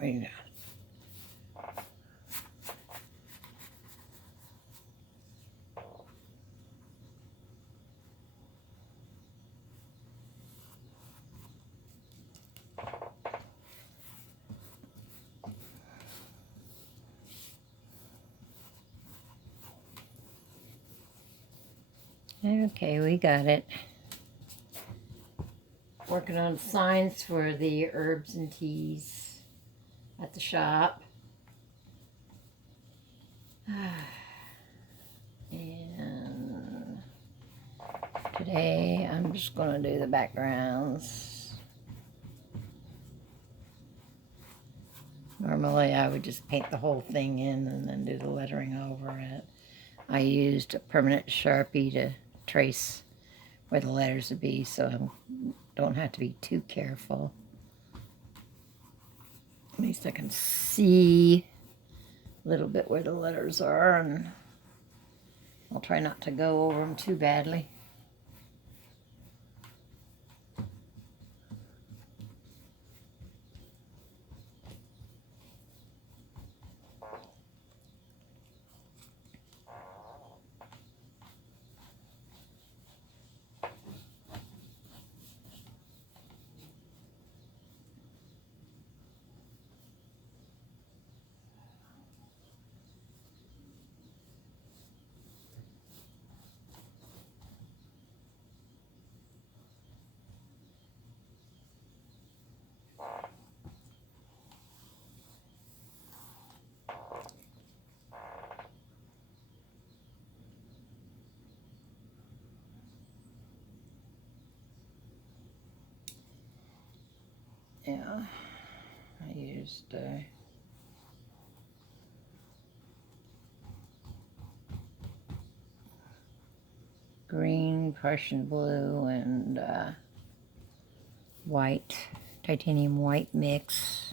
want me to? Okay, we got it. Working on signs for the herbs and teas at the shop. And today I'm just going to do the backgrounds. Normally I would just paint the whole thing in and then do the lettering over it. I used a permanent Sharpie to trace where the letters would be, so I don't have to be too careful. At least I can see a little bit where the letters are, and I'll try not to go over them too badly. Yeah, I used green, Prussian blue, and white, titanium white mix.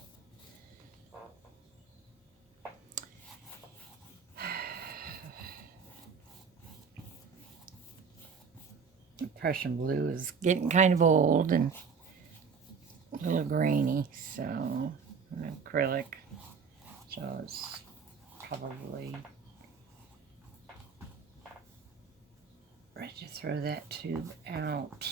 The Prussian blue is getting kind of old and a little grainy, so acrylic, so it's probably ready to throw that tube out.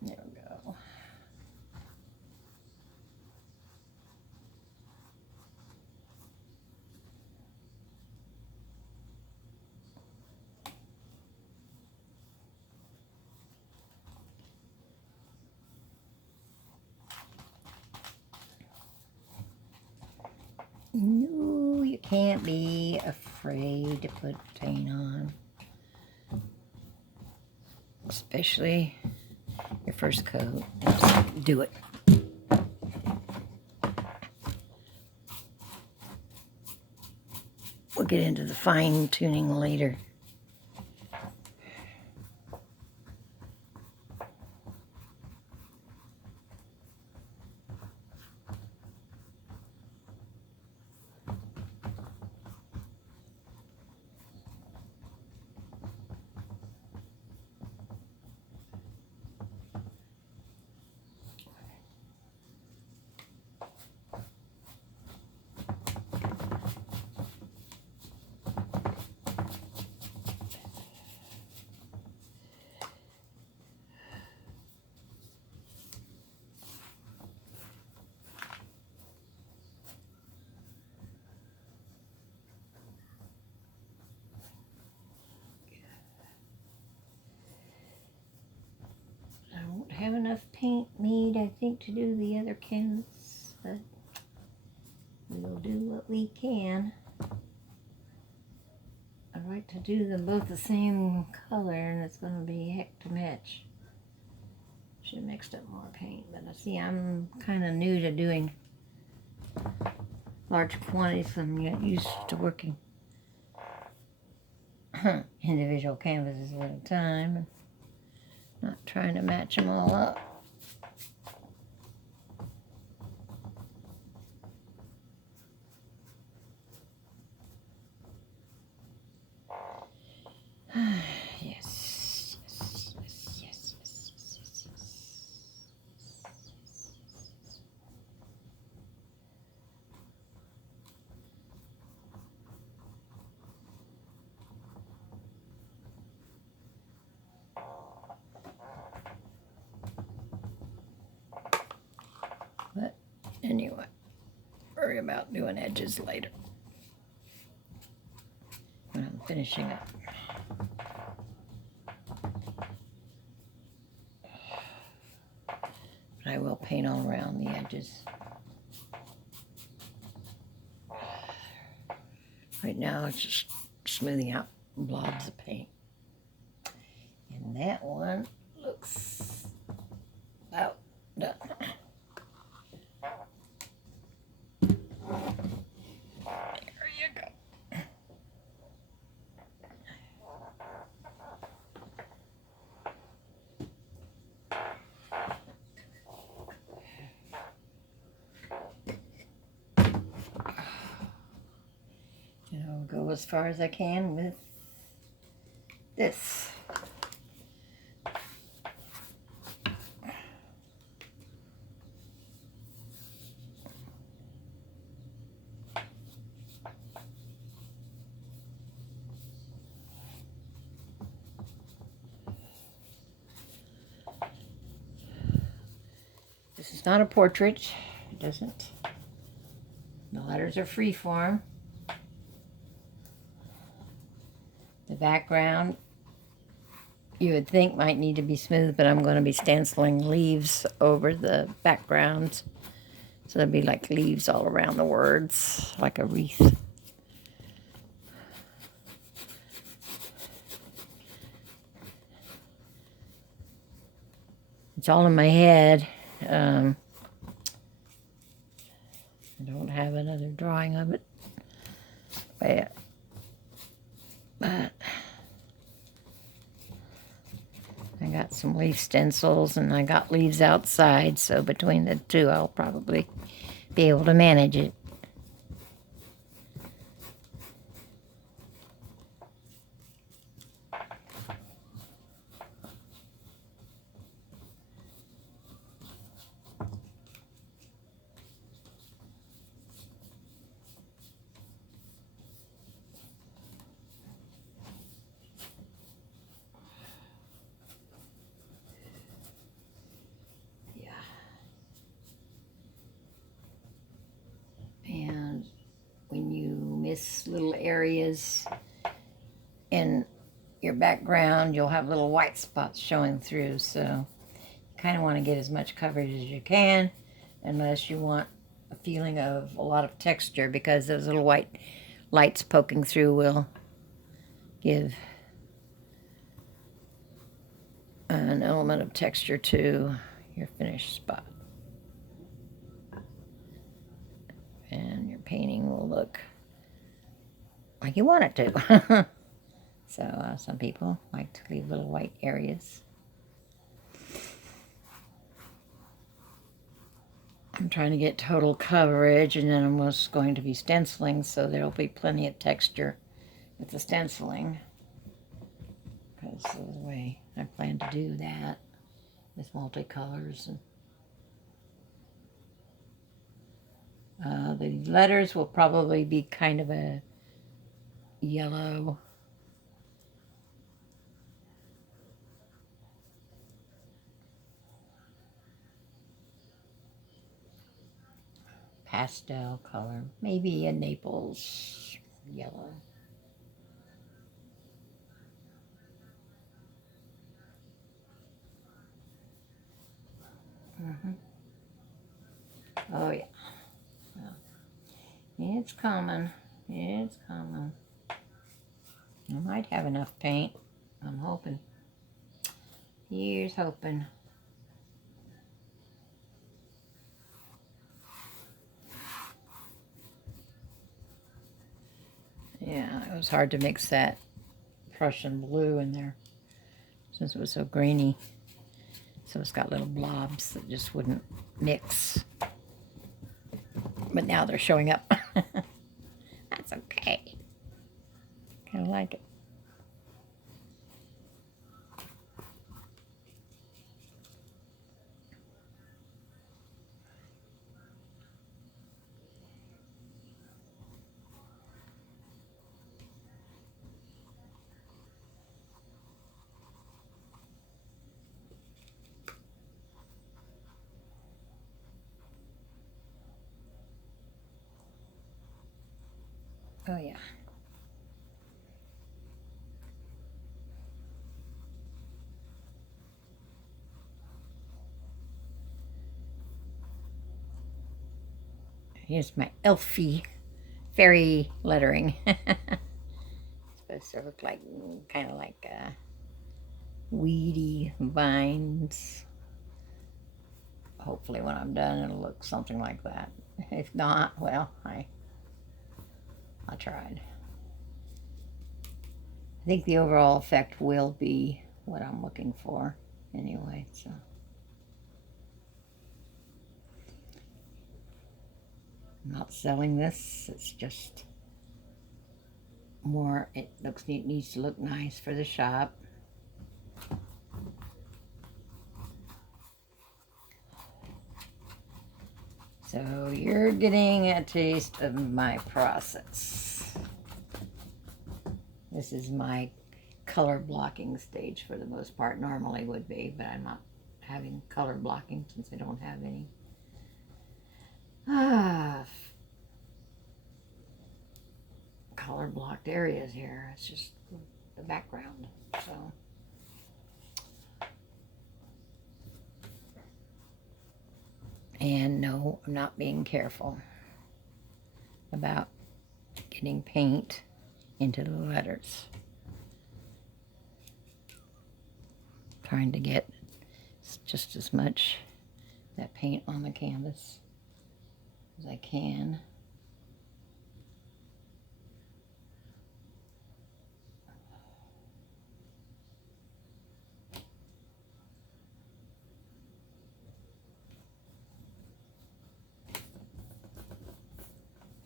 There we go. No, you can't be afraid to put paint on. Especially your first coat. Just do it. We'll get into the fine tuning later. Have enough paint made, I think, to do the other canvas, but we'll do what we can. I'd like to do them both the same color, and it's going to be heck to match. Should have mixed up more paint, but I see I'm kind of new to doing large quantities, so I'm not used to working individual canvases at a time. Not trying to match them all up. Anyway, worry about doing edges later when I'm finishing up. But I will paint all around the edges. Right now it's just smoothing out blobs of paint. And that one looks about done. There you go. And I'll go as far as I can with this. This is not a portrait. It doesn't. The letters are freeform. The background you would think might need to be smooth, but I'm going to be stenciling leaves over the background. So there'll be like leaves all around the words, like a wreath. It's all in my head. I don't have another drawing of it. But I got some leaf stencils and I got leaves outside, so between the two I'll probably be able to manage it. And when you miss little areas in your background, you'll have little white spots showing through. So you kind of want to get as much coverage as you can, unless you want a feeling of a lot of texture, because those little white lights poking through will give an element of texture to your finished spot. And your painting will look like you want it to. So some people like to leave little white areas. I'm trying to get total coverage, and then I'm just going to be stenciling, so there'll be plenty of texture with the stenciling, because of the way I plan to do that with multicolors. And the letters will probably be kind of a yellow. Pastel color, maybe a Naples yellow. Oh yeah. It's coming. It's coming. I might have enough paint. I'm hoping. Here's hoping. Yeah, it was hard to mix that Prussian blue in there since it was so grainy. So it's got little blobs that just wouldn't mix. But now they're showing up. That's okay. Kind of like it. Oh yeah. Here's my elfie fairy lettering. Supposed to look like kind of like weedy vines. Hopefully when I'm done it'll look something like that. If not, well, I tried. I think the overall effect will be what I'm looking for anyway, so. I'm not selling this, it's just more, it needs to look nice for the shop. So you're getting a taste of my process. This is my color blocking stage for the most part. Normally would be, but I'm not having color blocking since I don't have any. Color blocked areas here. It's just the background. So. And no, I'm not being careful about getting paint into the letters. Trying to get just as much that paint on the canvas as I can.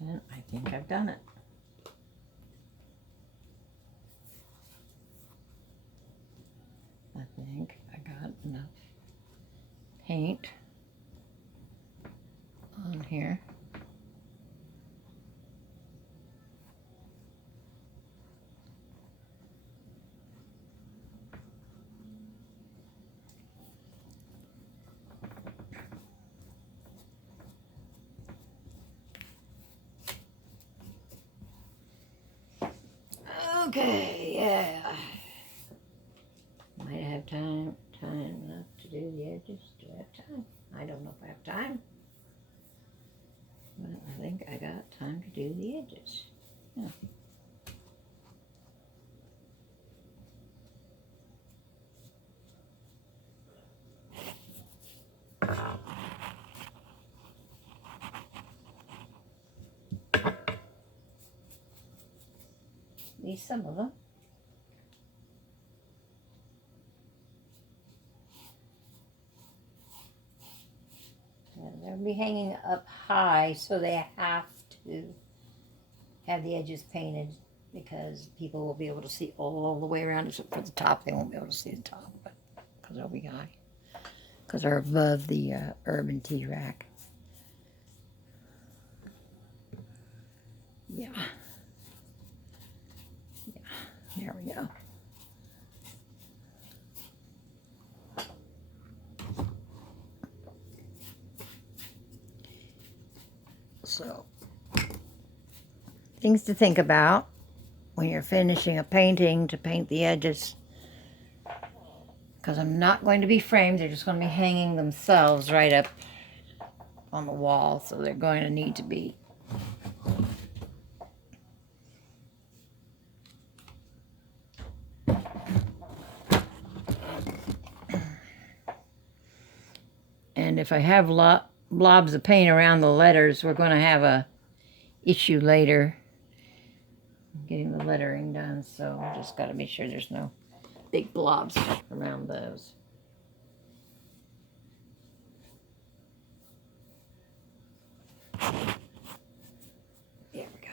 And I think I've done it. I think I got enough paint on here. Okay, yeah. Might have time enough to do the edges. Do I have time? I don't know if I have time. But I think I got time to do the edges. Yeah. At least some of them. They'll be hanging up high, so they have to have the edges painted because people will be able to see all the way around except for the top. They won't be able to see the top, but because they'll be high. Because they're above the Urban Tea Rack. Yeah. There we go. So, things to think about when you're finishing a painting to paint the edges. Because I'm not going to be framed, they're just going to be hanging themselves right up on the wall. So they're going to need to be and if I have blobs of paint around the letters, we're going to have a issue later getting the lettering done, so I just got to make sure there's no big blobs around those. There we go.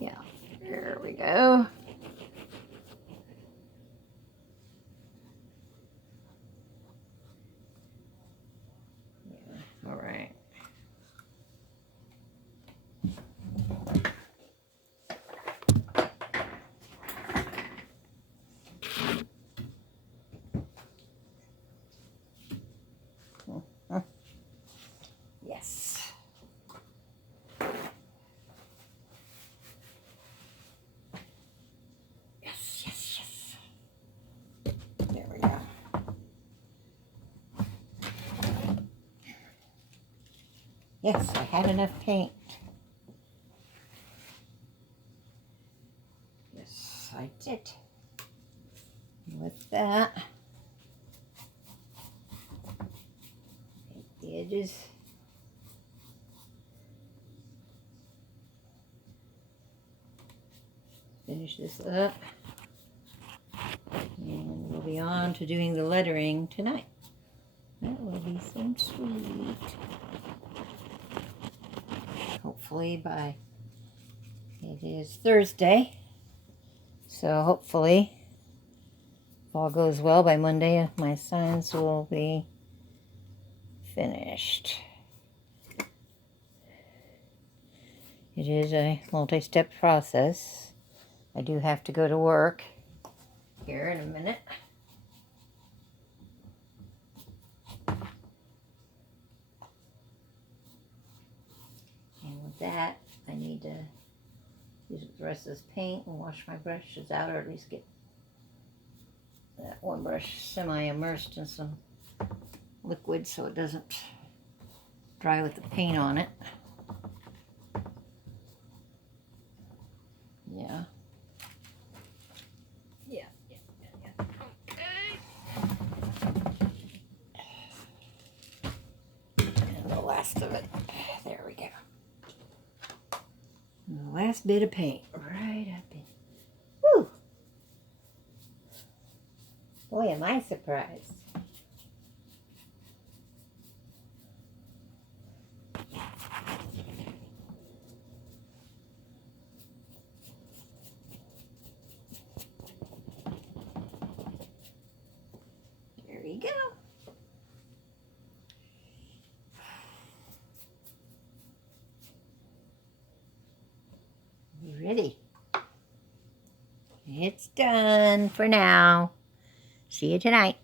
Yeah, there we go. Yeah, all right. Yes, I had enough paint. Yes, I did. With that, paint the edges. Finish this up. And we'll be on to doing the lettering tonight. That will be so sweet. Hopefully by, it is Thursday, so hopefully if all goes well by Monday my signs will be finished. It is a multi-step process. I do have to go to work here in a minute. And with that, I need to use the rest of this paint and wash my brushes out, or at least get that one brush semi-immersed in some liquid so it doesn't dry with the paint on it. Yeah. Yeah. Okay. And the last of it. There we go. And the last bit of paint right up in. Woo! Boy, am I surprised. There we go. Ready. It's done for now. See you tonight.